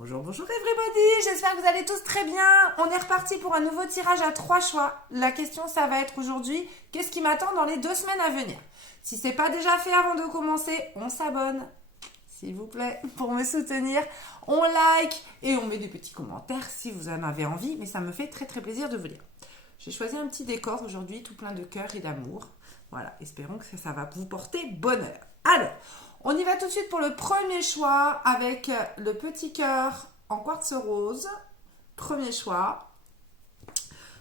Bonjour, bonjour everybody, j'espère que vous allez tous très bien. On est reparti pour un nouveau tirage à 3 choix. La question, ça va être aujourd'hui, qu'est-ce qui m'attend dans les 2 semaines à venir? Si c'est pas déjà fait avant de commencer, on s'abonne, s'il vous plaît, pour me soutenir. On like et on met des petits commentaires si vous en avez envie, mais ça me fait très très plaisir de vous lire. J'ai choisi un petit décor aujourd'hui, tout plein de cœur et d'amour. Voilà, espérons que ça va vous porter bonheur. Alors, on y va tout de suite pour le premier choix avec le petit cœur en quartz rose. Premier choix.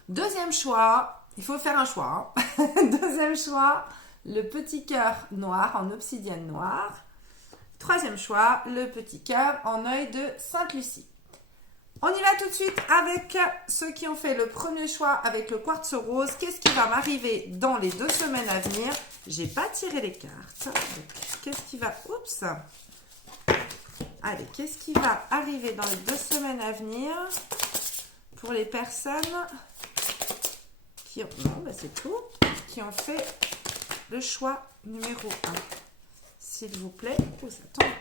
Deuxième choix, il faut faire un choix. Deuxième choix, le petit cœur noir en obsidienne noire. Troisième choix, le petit cœur en œil de Sainte-Lucie. On y va tout de suite avec ceux qui ont fait le premier choix avec le quartz rose. Qu'est-ce qui va m'arriver dans les 2 semaines à venir? J'ai pas tiré les cartes. Donc, qu'est-ce qui va... Oups! Allez, qu'est-ce qui va arriver dans les 2 semaines à venir pour les personnes qui ont... Non, bah c'est tout. Qui ont fait le choix numéro 1. S'il vous plaît. Oh, ça tombe.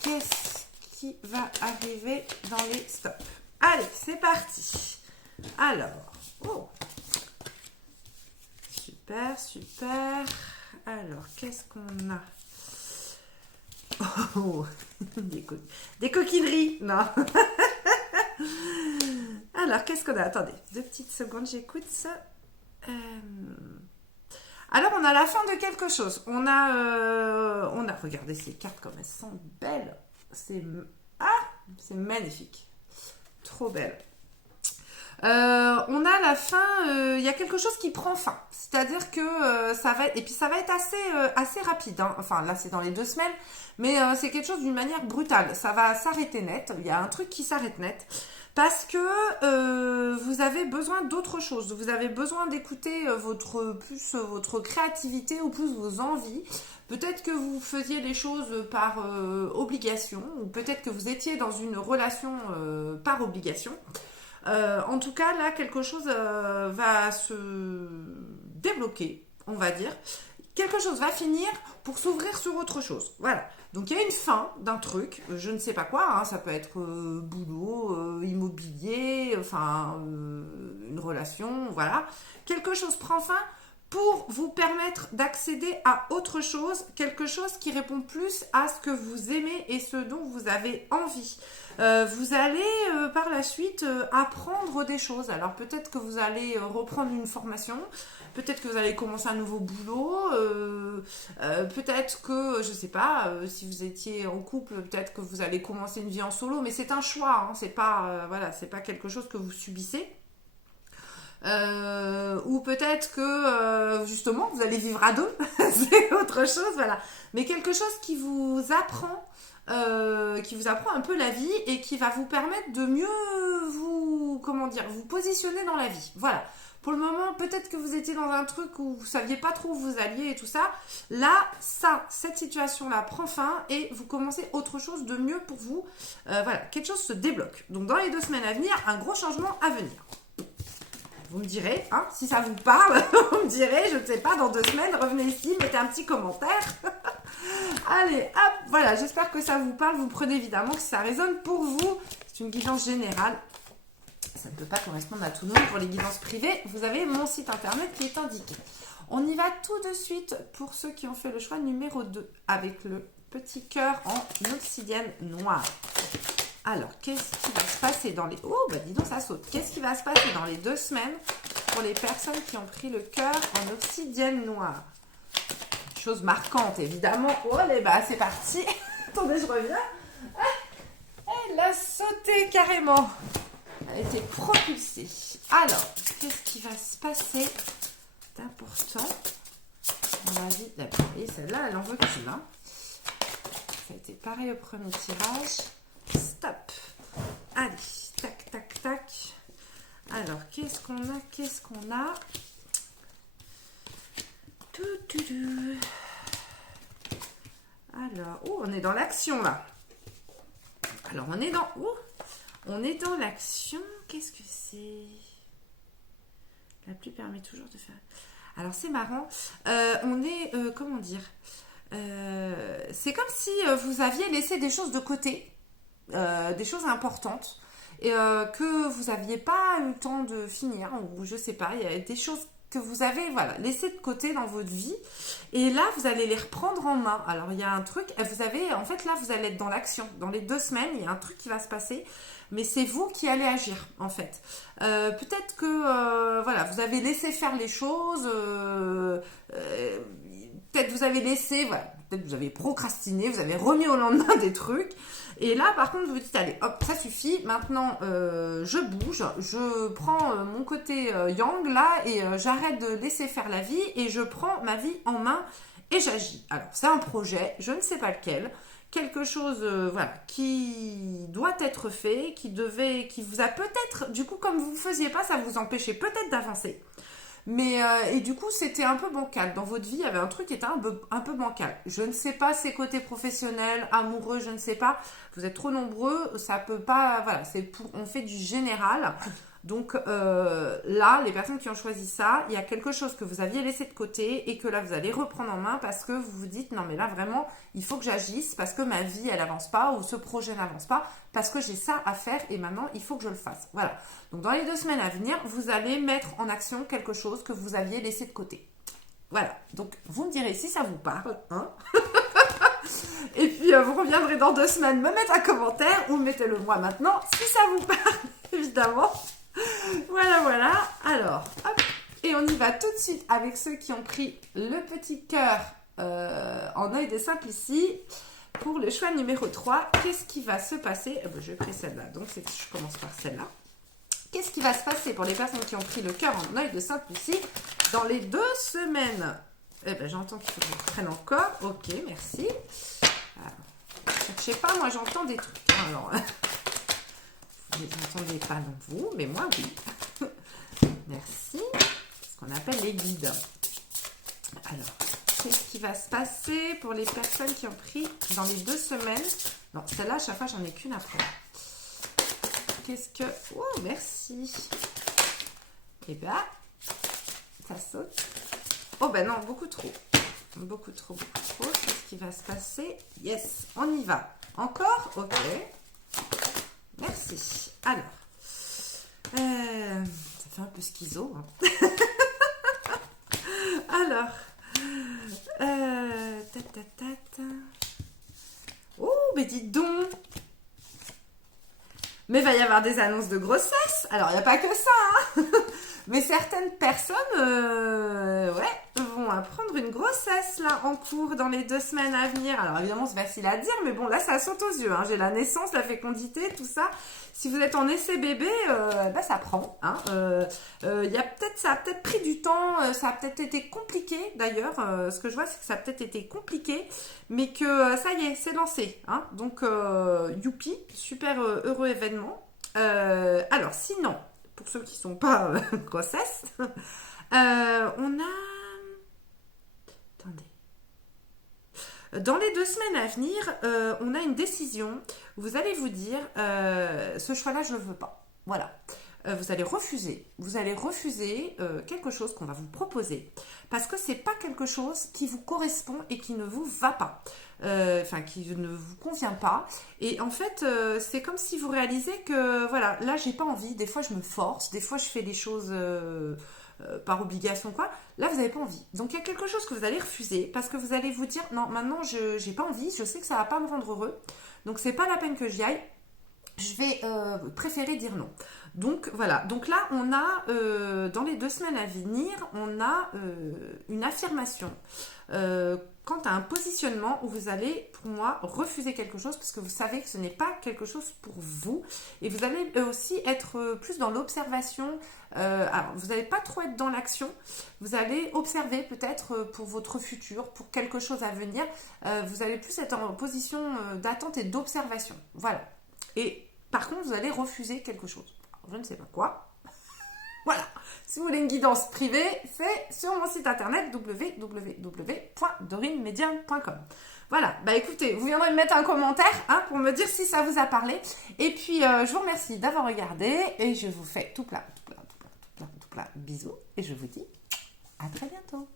Qu'est-ce qui va arriver dans les stops? Allez, c'est parti. Alors, oh, super, super. Alors, qu'est-ce qu'on a? Oh, des coquineries, non. Alors, qu'est-ce qu'on a? Attendez, 2 petites secondes, j'écoute ça. Alors, on a la fin de quelque chose. On a, regardez ces cartes comme elles sont belles. C'est magnifique. Trop belle. On a la fin, il y a quelque chose qui prend fin. C'est-à-dire que ça va être, et puis ça va être assez rapide. Hein. Enfin, là, c'est dans les 2 semaines, mais c'est quelque chose d'une manière brutale. Ça va s'arrêter net. Il y a un truc qui s'arrête net. Parce que vous avez besoin d'autre chose. Vous avez besoin d'écouter votre créativité ou plus vos envies. Peut-être que vous faisiez les choses par obligation, ou peut-être que vous étiez dans une relation par obligation. En tout cas, là, quelque chose va se débloquer, on va dire. Quelque chose va finir pour s'ouvrir sur autre chose. Voilà. Donc, il y a une fin d'un truc, je ne sais pas quoi, hein, ça peut être boulot, immobilier, enfin, une relation, voilà. Quelque chose prend fin pour vous permettre d'accéder à autre chose, quelque chose qui répond plus à ce que vous aimez et ce dont vous avez envie. Vous allez par la suite apprendre des choses. Alors peut-être que vous allez reprendre une formation, peut-être que vous allez commencer un nouveau boulot, peut-être que, je sais pas, si vous étiez en couple, peut-être que vous allez commencer une vie en solo, mais c'est un choix, hein, c'est pas, voilà, c'est pas quelque chose que vous subissez. Ou peut-être que justement vous allez vivre à 2 c'est autre chose, voilà, mais quelque chose qui vous apprend un peu la vie et qui va vous permettre de mieux vous positionner dans la vie. Voilà, pour le moment peut-être que vous étiez dans un truc où vous saviez pas trop où vous alliez et tout ça. Là, cette situation là prend fin et vous commencez autre chose de mieux pour vous. Voilà, quelque chose se débloque. Donc dans les 2 semaines à venir, un gros changement à venir. Vous me direz, hein, si ça vous parle, vous me direz, je ne sais pas, dans 2 semaines, revenez ici, mettez un petit commentaire. Allez, hop, voilà, j'espère que ça vous parle. Vous prenez évidemment que ça résonne pour vous. C'est une guidance générale. Ça ne peut pas correspondre à tout le monde. Pour les guidances privées, vous avez mon site internet qui est indiqué. On y va tout de suite pour ceux qui ont fait le choix numéro 2 avec le petit cœur en obsidienne noire. Alors, qu'est-ce qui va se passer dans les... Oh, bah dis donc, ça saute. Qu'est-ce qui va se passer dans les 2 semaines pour les personnes qui ont pris le cœur en obsidienne noire? Chose marquante, évidemment. Oh, les bah, c'est parti. Attendez, je reviens. Elle a sauté carrément. Elle a été propulsée. Alors, qu'est-ce qui va se passer d'important dans la vie de la vie? Celle-là, elle en veut qu'une. Hein. Ça a été pareil au premier tirage. Stop. Allez, tac, tac, tac. Alors, qu'est-ce qu'on a? Alors, oh, on est dans l'action, là. Alors, on est dans l'action. Qu'est-ce que c'est? La pluie permet toujours de faire... Alors, c'est marrant. On est, comment dire? C'est comme si vous aviez laissé des choses de côté. des choses importantes et que vous n'aviez pas eu le temps de finir, ou je sais pas, il y a des choses que vous avez laissées de côté dans votre vie, et là vous allez les reprendre en main. Alors il y a un truc, vous allez être dans l'action. Dans les 2 semaines, il y a un truc qui va se passer, mais c'est vous qui allez agir en fait. Peut-être que vous avez laissé faire les choses, peut-être vous avez laissé, peut-être vous avez procrastiné, vous avez remis au lendemain des trucs. Et là, par contre, vous vous dites, allez, hop, ça suffit. Maintenant, je bouge, je prends mon côté yang là et j'arrête de laisser faire la vie et je prends ma vie en main et j'agis. Alors, c'est un projet, je ne sais pas lequel, quelque chose, qui doit être fait, qui vous a peut-être, du coup, comme vous ne faisiez pas, ça vous empêchait peut-être d'avancer. Mais et du coup, c'était un peu bancal. Dans votre vie, il y avait un truc qui était un peu bancal. Je ne sais pas, c'est côté professionnel, amoureux, je ne sais pas. Vous êtes trop nombreux, ça peut pas. On fait du général. Donc là, les personnes qui ont choisi ça, il y a quelque chose que vous aviez laissé de côté et que là, vous allez reprendre en main parce que vous vous dites, non mais là, vraiment, il faut que j'agisse parce que ma vie, elle avance pas ou ce projet n'avance pas parce que j'ai ça à faire et maintenant, il faut que je le fasse. Voilà. Donc, dans les 2 semaines à venir, vous allez mettre en action quelque chose que vous aviez laissé de côté. Voilà. Donc, vous me direz si ça vous parle, hein. Et puis, vous reviendrez dans 2 semaines me mettre un commentaire ou mettez-le moi maintenant si ça vous parle, évidemment. Voilà. Alors, hop. Et on y va tout de suite avec ceux qui ont pris le petit cœur en œil de simple ici. Pour le choix numéro 3, qu'est-ce qui va se passer? Je vais pris celle-là, donc je commence par celle-là. Qu'est-ce qui va se passer pour les personnes qui ont pris le cœur en œil de simple ici dans les 2 semaines? J'entends qu'il faut que je prenne encore. Ok, merci. Alors, cherchez pas, moi j'entends des trucs. Alors, vous ne les entendez pas non vous, mais moi oui. Merci. C'est ce qu'on appelle les guides. Alors, qu'est-ce qui va se passer pour les personnes qui ont pris dans les 2 semaines? Non, celle-là, à chaque fois, j'en ai qu'une après. Qu'est-ce que... Oh, merci. Eh bien, ça saute. Oh, ben non, beaucoup trop. Beaucoup trop. Qu'est-ce qui va se passer? Yes, on y va. Encore? Ok. Merci. Alors, ça fait un peu schizo. Hein. Alors, oh, mais dites donc. Mais il va y avoir des annonces de grossesse. Alors, il n'y a pas que ça. Hein. Mais certaines personnes vont apprendre une grossesse là en cours dans les 2 semaines à venir. Alors évidemment, c'est facile à dire, mais bon, là, ça saute aux yeux. Hein. J'ai la naissance, la fécondité, tout ça. Si vous êtes en essai bébé, ça prend. Hein. Ça a peut-être pris du temps, ça a peut-être été compliqué d'ailleurs. Ce que je vois, c'est que ça a peut-être été compliqué, mais que ça y est, c'est lancé. Hein. Donc, youpi, super heureux événement. Alors, sinon, pour ceux qui ne sont pas grossesse, on a... Attendez. Dans les 2 semaines à venir, on a une décision. Vous allez vous dire, ce choix-là, je ne le veux pas. Voilà. Vous allez refuser. Vous allez refuser quelque chose qu'on va vous proposer. Parce que ce n'est pas quelque chose qui vous correspond et qui ne vous va pas. Qui ne vous convient pas. Et en fait, c'est comme si vous réalisez que, voilà, là, j'ai pas envie. Des fois, je me force. Des fois, je fais des choses... par obligation quoi, là vous n'avez pas envie. Donc il y a quelque chose que vous allez refuser parce que vous allez vous dire non, maintenant je n'ai pas envie, je sais que ça va pas me rendre heureux, donc c'est pas la peine que j'y aille, je vais préférer dire non. Donc voilà, donc là on a dans les 2 semaines à venir, on a une affirmation quant à un positionnement où vous allez, pour moi, refuser quelque chose parce que vous savez que ce n'est pas quelque chose pour vous. Et vous allez aussi être plus dans l'observation. Alors, vous n'allez pas trop être dans l'action. Vous allez observer peut-être pour votre futur, pour quelque chose à venir. Vous allez plus être en position d'attente et d'observation. Voilà. Et par contre, vous allez refuser quelque chose. Alors, je ne sais pas quoi. Voilà, si vous voulez une guidance privée, c'est sur mon site internet www.dorinemedia.com. Voilà, écoutez, vous viendrez me mettre un commentaire pour me dire si ça vous a parlé. Et puis, je vous remercie d'avoir regardé et je vous fais tout plein bisous. Et je vous dis à très bientôt.